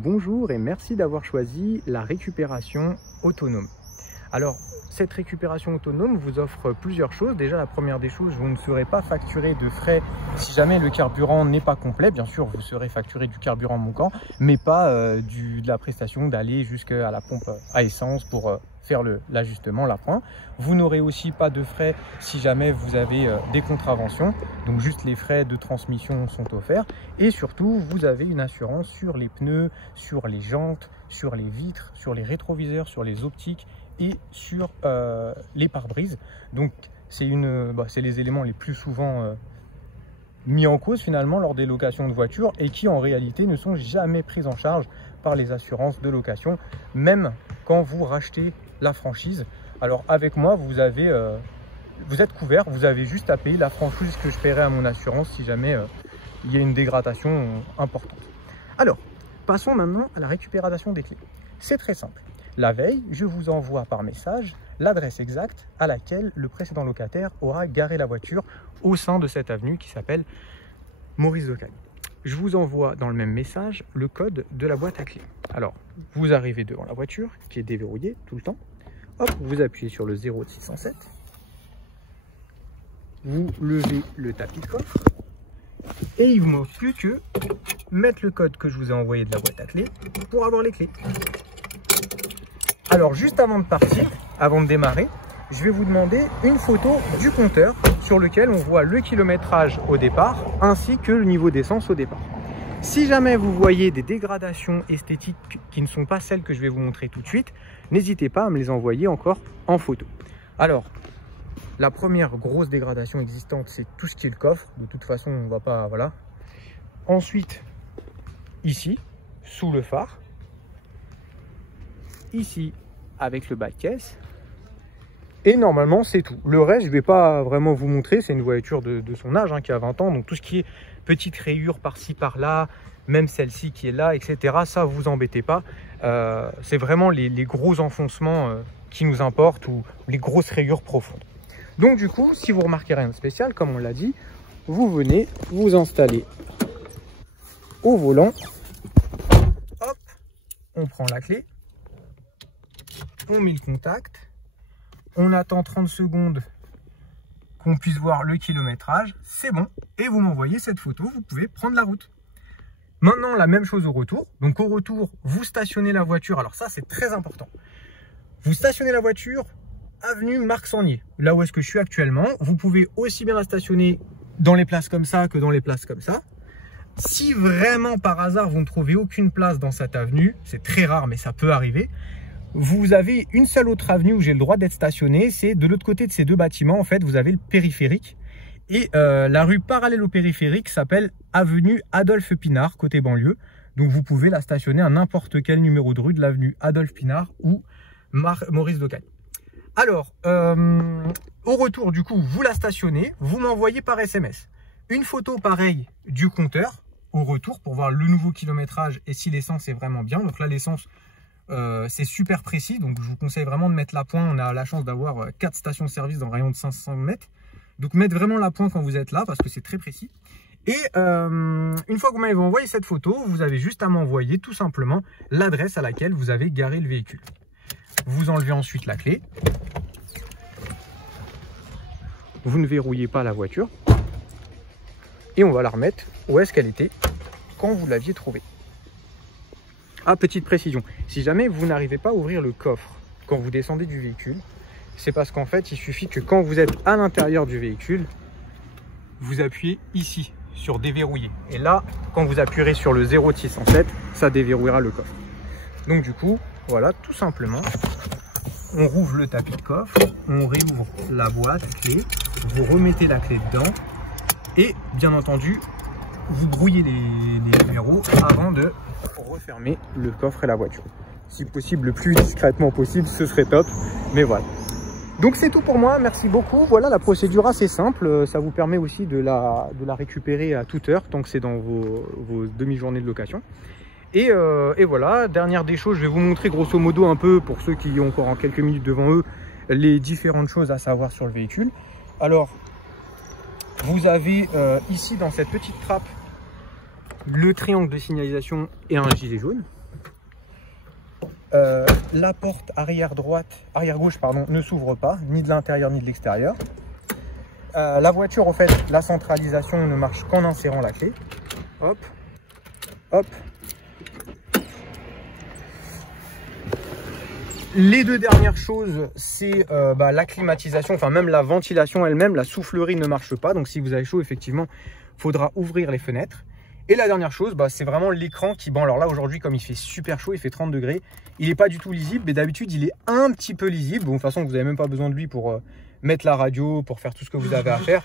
Bonjour et merci d'avoir choisi la récupération autonome. Alors, cette récupération autonome vous offre plusieurs choses. Déjà, la première des choses, vous ne serez pas facturé de frais si jamais le carburant n'est pas complet. Bien sûr, vous serez facturé du carburant manquant, mais pas de la prestation d'aller jusqu'à la pompe à essence pour faire l'ajustement, l'appoint. Vous n'aurez aussi pas de frais si jamais vous avez des contraventions. Donc, juste les frais de transmission sont offerts. Et surtout, vous avez une assurance sur les pneus, sur les jantes, sur les vitres, sur les rétroviseurs, sur les optiques et sur les pare-brises. Donc c'est les éléments les plus souvent mis en cause finalement lors des locations de voitures et qui en réalité ne sont jamais pris en charge par les assurances de location, même quand vous rachetez la franchise. Alors avec moi, vous êtes couvert, vous avez juste à payer la franchise que je paierai à mon assurance si jamais il y a une dégradation importante. Alors, passons maintenant à la récupération des clés. C'est très simple. La veille, je vous envoie par message l'adresse exacte à laquelle le précédent locataire aura garé la voiture au sein de cette avenue qui s'appelle Maurice Docane. Je vous envoie dans le même message le code de la boîte à clés. Alors, vous arrivez devant la voiture qui est déverrouillée tout le temps. Hop, vous appuyez sur le 0607. Vous levez le tapis de coffre. Et il ne vous manque plus que mettre le code que je vous ai envoyé de la boîte à clés pour avoir les clés. Alors juste avant de partir, avant de démarrer, je vais vous demander une photo du compteur sur lequel on voit le kilométrage au départ ainsi que le niveau d'essence au départ. Si jamais vous voyez des dégradations esthétiques qui ne sont pas celles que je vais vous montrer tout de suite, n'hésitez pas à me les envoyer encore en photo. Alors, la première grosse dégradation existante, c'est tout ce qui est le coffre. De toute façon, on ne va pas... Voilà. Ensuite, ici, sous le phare. Ici, avec le bas de caisse. Et normalement, c'est tout. Le reste, je ne vais pas vraiment vous montrer. C'est une voiture de son âge, qui a 20 ans. Donc, tout ce qui est petite rayure par-ci, par-là, même celle-ci qui est là, etc. Ça, vous embêtez pas. C'est vraiment les gros enfoncements qui nous importent ou les grosses rayures profondes. Donc du coup, si vous remarquez rien de spécial, comme on l'a dit, vous venez vous installer au volant. Hop, on prend la clé, on met le contact, on attend 30 secondes qu'on puisse voir le kilométrage, c'est bon, et vous m'envoyez cette photo, vous pouvez prendre la route. Maintenant, la même chose au retour. Donc au retour, vous stationnez la voiture, alors ça c'est très important. Vous stationnez la voiture avenue Marc-Sangnier, là où est-ce que je suis actuellement. Vous pouvez aussi bien la stationner dans les places comme ça que dans les places comme ça. Si vraiment par hasard vous ne trouvez aucune place dans cette avenue, c'est très rare mais ça peut arriver, vous avez une seule autre avenue où j'ai le droit d'être stationné, c'est de l'autre côté de ces deux bâtiments. En fait, vous avez le périphérique et la rue parallèle au périphérique s'appelle avenue Adolphe Pinard, côté banlieue. Donc vous pouvez la stationner à n'importe quel numéro de rue de l'avenue Adolphe Pinard ou Maurice Docane. Alors, au retour, du coup, vous la stationnez, vous m'envoyez par SMS une photo pareille du compteur au retour pour voir le nouveau kilométrage et si l'essence est vraiment bien. Donc là, l'essence, c'est super précis. Donc, je vous conseille vraiment de mettre la pointe. On a la chance d'avoir 4 stations-service dans le rayon de 500 mètres. Donc, mettre vraiment la pointe quand vous êtes là parce que c'est très précis. Et une fois que vous m'avez envoyé cette photo, vous avez juste à m'envoyer tout simplement l'adresse à laquelle vous avez garé le véhicule. Vous enlevez ensuite la clé. Vous ne verrouillez pas la voiture. Et on va la remettre où est-ce qu'elle était quand vous l'aviez trouvée. Ah, petite précision. Si jamais vous n'arrivez pas à ouvrir le coffre quand vous descendez du véhicule, c'est parce qu'en fait, il suffit que quand vous êtes à l'intérieur du véhicule, vous appuyez ici sur déverrouiller. Et là, quand vous appuierez sur le 0607, ça déverrouillera le coffre. Donc du coup, voilà, tout simplement, on rouvre le tapis de coffre, on réouvre la boîte clé, vous remettez la clé dedans et bien entendu, vous brouillez les numéros avant de refermer le coffre et la voiture. Si possible, le plus discrètement possible, ce serait top, mais voilà. Donc c'est tout pour moi, merci beaucoup. Voilà, la procédure assez simple, ça vous permet aussi de la récupérer à toute heure, tant que c'est dans vos demi-journées de location. Et voilà, dernière des choses, je vais vous montrer grosso modo un peu, pour ceux qui ont encore en quelques minutes devant eux, les différentes choses à savoir sur le véhicule. Alors, vous avez ici dans cette petite trappe le triangle de signalisation et un gilet jaune. La porte arrière gauche pardon, ne s'ouvre pas, ni de l'intérieur ni de l'extérieur. La voiture, en fait, la centralisation ne marche qu'en insérant la clé. Hop, hop. Les deux dernières choses, c'est la climatisation, enfin même la ventilation elle-même, la soufflerie ne marche pas. Donc si vous avez chaud, effectivement, il faudra ouvrir les fenêtres. Et la dernière chose, c'est vraiment l'écran qui, bon alors là aujourd'hui comme il fait super chaud, il fait 30 degrés, il n'est pas du tout lisible, mais d'habitude il est un petit peu lisible. Bon, de toute façon vous n'avez même pas besoin de lui pour mettre la radio, pour faire tout ce que vous avez à faire.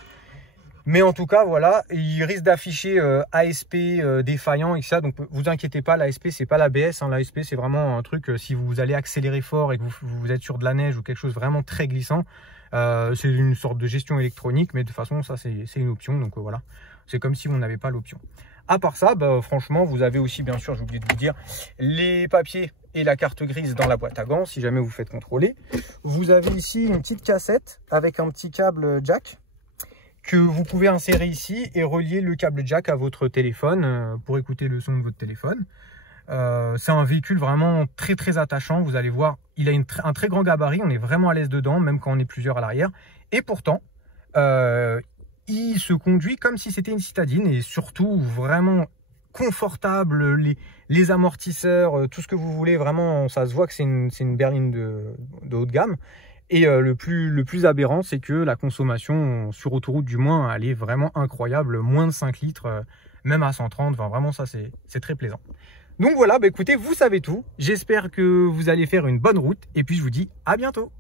Mais en tout cas, voilà, il risque d'afficher ASP défaillant et ça. Donc, vous inquiétez pas, l'ASP, c'est pas l'ABS. Hein, L'ASP, c'est vraiment un truc, si vous allez accélérer fort et que vous êtes sur de la neige ou quelque chose vraiment très glissant, c'est une sorte de gestion électronique. Mais de toute façon, ça, c'est une option. Donc, voilà, c'est comme si on n'avait pas l'option. À part ça, franchement, vous avez aussi, bien sûr, j'ai oublié de vous dire, les papiers et la carte grise dans la boîte à gants, si jamais vous faites contrôler. Vous avez ici une petite cassette avec un petit câble jack que vous pouvez insérer ici et relier le câble jack à votre téléphone pour écouter le son de votre téléphone. C'est un véhicule vraiment très très attachant. Vous allez voir, il a un très grand gabarit. On est vraiment à l'aise dedans, même quand on est plusieurs à l'arrière. Et pourtant, il se conduit comme si c'était une citadine et surtout vraiment confortable. Les amortisseurs, tout ce que vous voulez, vraiment, ça se voit que c'est une berline de haut de gamme. Et le plus aberrant, c'est que la consommation sur autoroute, du moins, elle est vraiment incroyable. Moins de 5 litres, même à 130. Enfin, vraiment, ça, c'est très plaisant. Donc voilà, écoutez, vous savez tout. J'espère que vous allez faire une bonne route. Et puis, je vous dis à bientôt.